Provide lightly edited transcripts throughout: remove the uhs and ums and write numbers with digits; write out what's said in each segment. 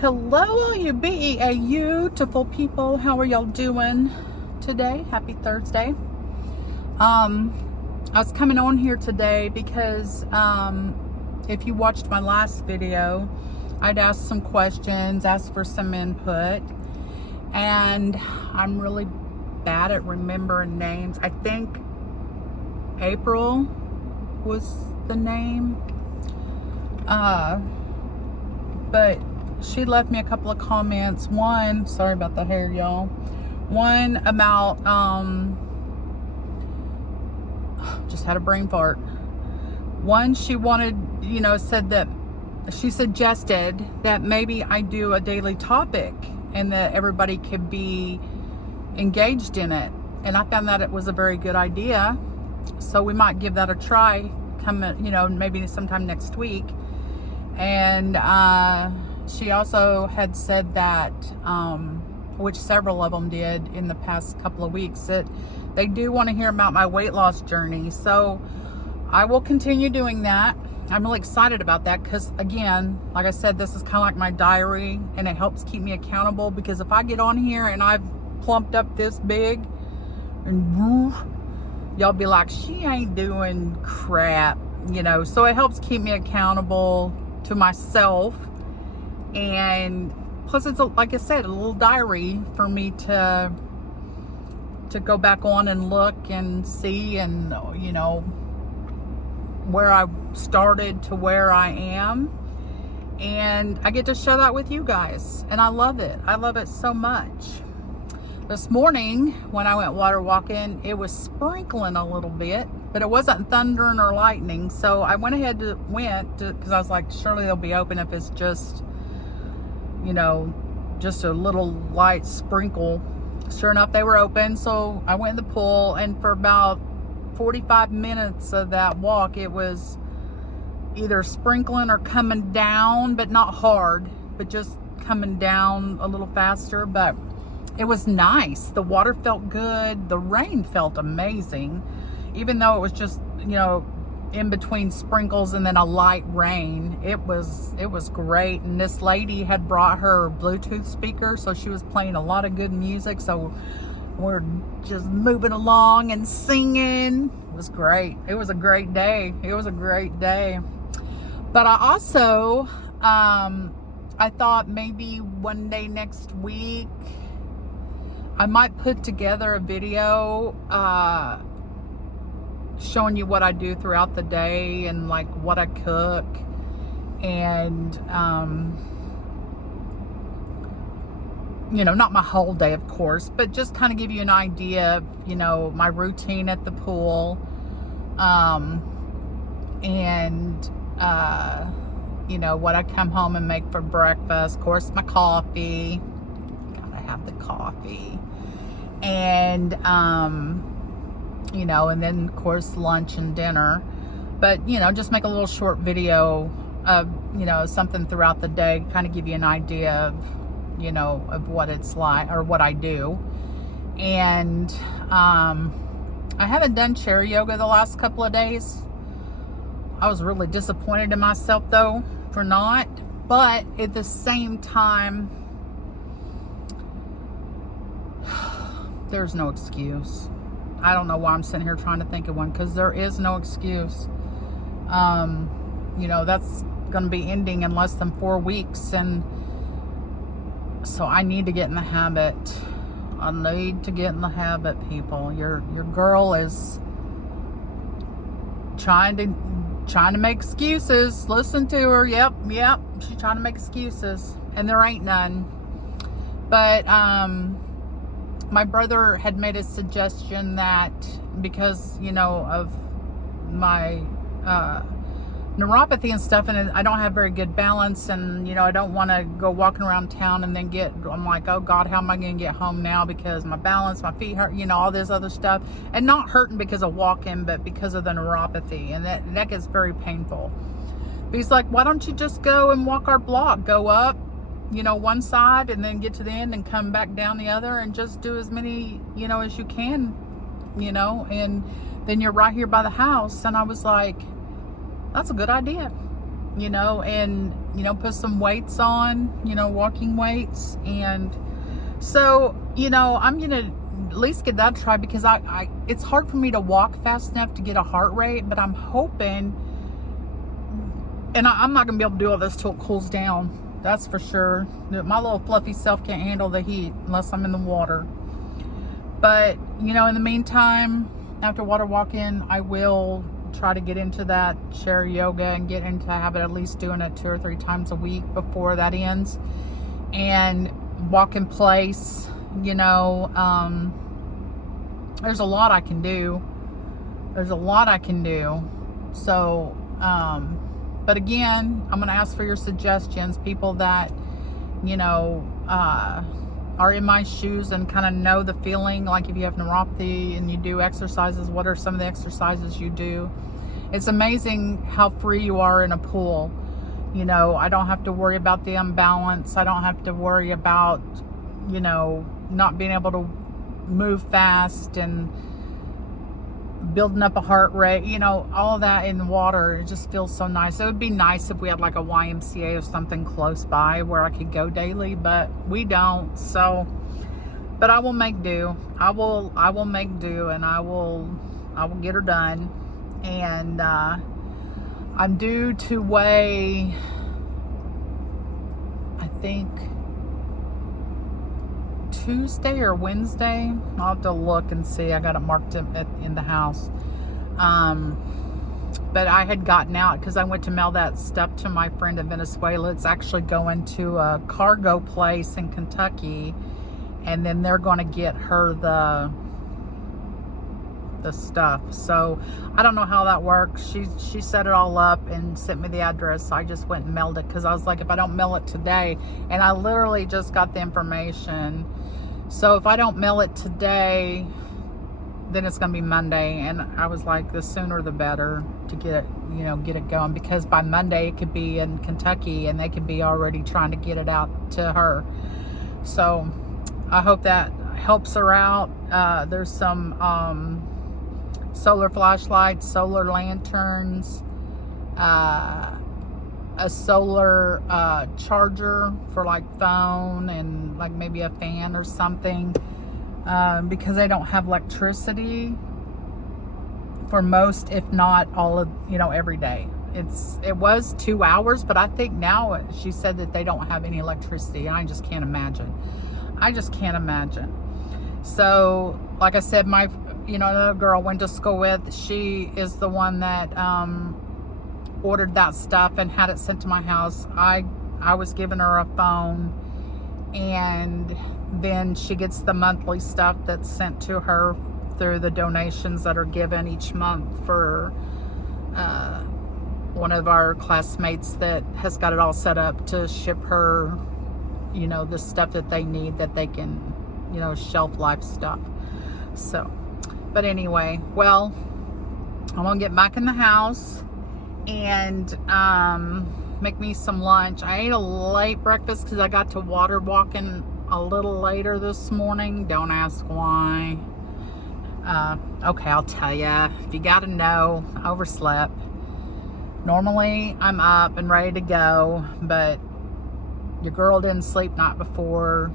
Hello, all you beautiful people. How are y'all doing today? Happy Thursday. I was coming on here today because if you watched my last video, I'd asked some questions, asked for some input, and I'm really bad at remembering names. I think April was the name. But she left me a couple of comments. One, sorry about the hair, y'all. One about, just had a brain fart. One, she wanted, said that she suggested that maybe I do a daily topic and that everybody could be engaged in it. And I found that it was a very good idea. So we might give that a try, maybe sometime next week. And she also had said that, which several of them did in the past couple of weeks, that they do want to hear about my weight loss journey. So I will continue doing that. I'm really excited about that because, again, like I said, this is kind of like my diary, and it helps keep me accountable, because if I get on here and I've plumped up this big and y'all be like, she ain't doing crap, so it helps keep me accountable to myself. And plus, it's like I said, a little diary for me to go back on and look and see, and where I started to where I am, and I get to share that with you guys, and I love it. I love it so much. This morning when I went water walking, it was sprinkling a little bit, but it wasn't thundering or lightning. So I went ahead because I was like, surely they'll be open if it's just just a little light sprinkle. Sure enough, they were open. So I went in the pool, and for about 45 minutes of that walk, it was either sprinkling or coming down, but not hard, but just coming down a little faster. But it was nice. The water felt good. The rain felt amazing, even though it was just, in between sprinkles and then a light rain. It was great. And this lady had brought her Bluetooth speaker, so she was playing a lot of good music. So we're just moving along and singing. It was great. It was a great day. But I also, I thought maybe one day next week, I might put together a video showing you what I do throughout the day, and like what I cook, and not my whole day, of course, but just kind of give you an idea of my routine at the pool, and what I come home and make for breakfast. Of course, my coffee. Gotta have the coffee. And and then of course lunch and dinner. But just make a little short video of something throughout the day, kind of give you an idea of of what it's like, or what I do. And I haven't done chair yoga the last couple of days. I was really disappointed in myself though for not, but at the same time, there's no excuse. I don't know why I'm sitting here trying to think of one, because there is no excuse. That's going to be ending in less than 4 weeks, and so I need to get in the habit. I need to get in the habit, people. Your girl is trying to make excuses. Listen to her. Yep. She's trying to make excuses, and there ain't none. But my brother had made a suggestion that because, of my neuropathy and stuff, and I don't have very good balance, and, I don't want to go walking around town and then I'm like, oh God, how am I going to get home now? Because my balance, my feet hurt, all this other stuff, and not hurting because of walking, but because of the neuropathy. And that gets very painful. But he's like, why don't you just go and walk our block, go up, one side, and then get to the end and come back down the other, and just do as many, as you can, and then you're right here by the house. And I was like, that's a good idea. you know, and, you know, put some weights on, you know, walking weights. And so, you know, I'm going to at least get that try, because it's hard for me to walk fast enough to get a heart rate, but I'm hoping, and I'm not going to be able to do all this till it cools down. That's for sure. My little fluffy self can't handle the heat unless I'm in the water. But, you know, in the meantime, after water walking, I will try to get into that chair yoga and get into the habit at least doing it 2 or 3 times a week before that ends. And walk in place, you know, there's a lot I can do. So, but again, I'm going to ask for your suggestions, people that, you know, are in my shoes and kind of know the feeling. Like if you have neuropathy and you do exercises, what are some of the exercises you do? It's amazing how free you are in a pool. You know, I don't have to worry about the imbalance. I don't have to worry about, you know, not being able to move fast and building up a heart rate, you know, all of that in the water. It just feels so nice. It would be nice if we had like a YMCA or something close by where I could go daily, but we don't. So, but I will make do. I will make do, and I will get her done. And I'm due to weigh, I think, Tuesday or Wednesday. I'll have to look and see. I got it marked in the house. But I had gotten out because I went to mail that stuff to my friend in Venezuela. It's actually going to a cargo place in Kentucky, and then they're going to get her the stuff. So I don't know how that works. She set it all up and sent me the address. So I just went and mailed it, because I was like, if I don't mail it today, and I literally just got the information, so if I don't mail it today, then it's gonna be Monday. And I was like, the sooner the better to get it, you know, get it going, because by Monday it could be in Kentucky and they could be already trying to get it out to her. So I hope that helps her out. There's some solar flashlights, solar lanterns, a solar charger for like phone, and like maybe a fan or something, because they don't have electricity for most, if not all of, you know, every day. It was 2 hours, but I think now she said that they don't have any electricity, and I just can't imagine. So like I said, my, you know, another girl I went to school with, she is the one that ordered that stuff and had it sent to my house. I was giving her a phone, and then she gets the monthly stuff that's sent to her through the donations that are given each month for one of our classmates that has got it all set up to ship her, you know, the stuff that they need, that they can, you know, shelf life stuff. So, but anyway, well, I'm gonna get back in the house and make me some lunch. I ate a late breakfast because I got to water walking a little later this morning. Don't ask why. Okay, I'll tell ya. If you gotta know, I overslept. Normally I'm up and ready to go, but your girl didn't sleep night before,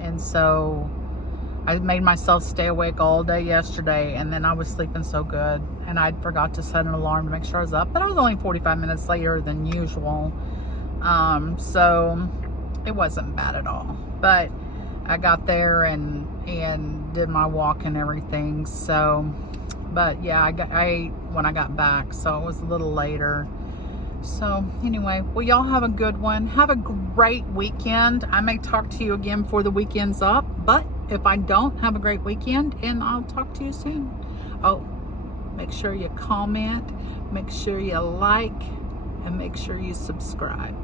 and so I made myself stay awake all day yesterday, and then I was sleeping so good, and I forgot to set an alarm to make sure I was up, but I was only 45 minutes later than usual, so it wasn't bad at all. But I got there and did my walk and everything. So, but yeah, I ate when I got back, so it was a little later. So anyway, well, y'all have a good one. Have a great weekend. I may talk to you again before the weekend's up, but if I don't, have a great weekend, and I'll talk to you soon. Oh, make sure you comment, make sure you like, and make sure you subscribe,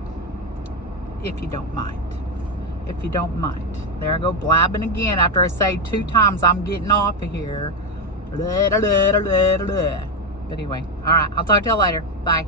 if you don't mind. If you don't mind. There I go blabbing again after I say 2 times I'm getting off of here. But anyway, all right, I'll talk to you later. Bye.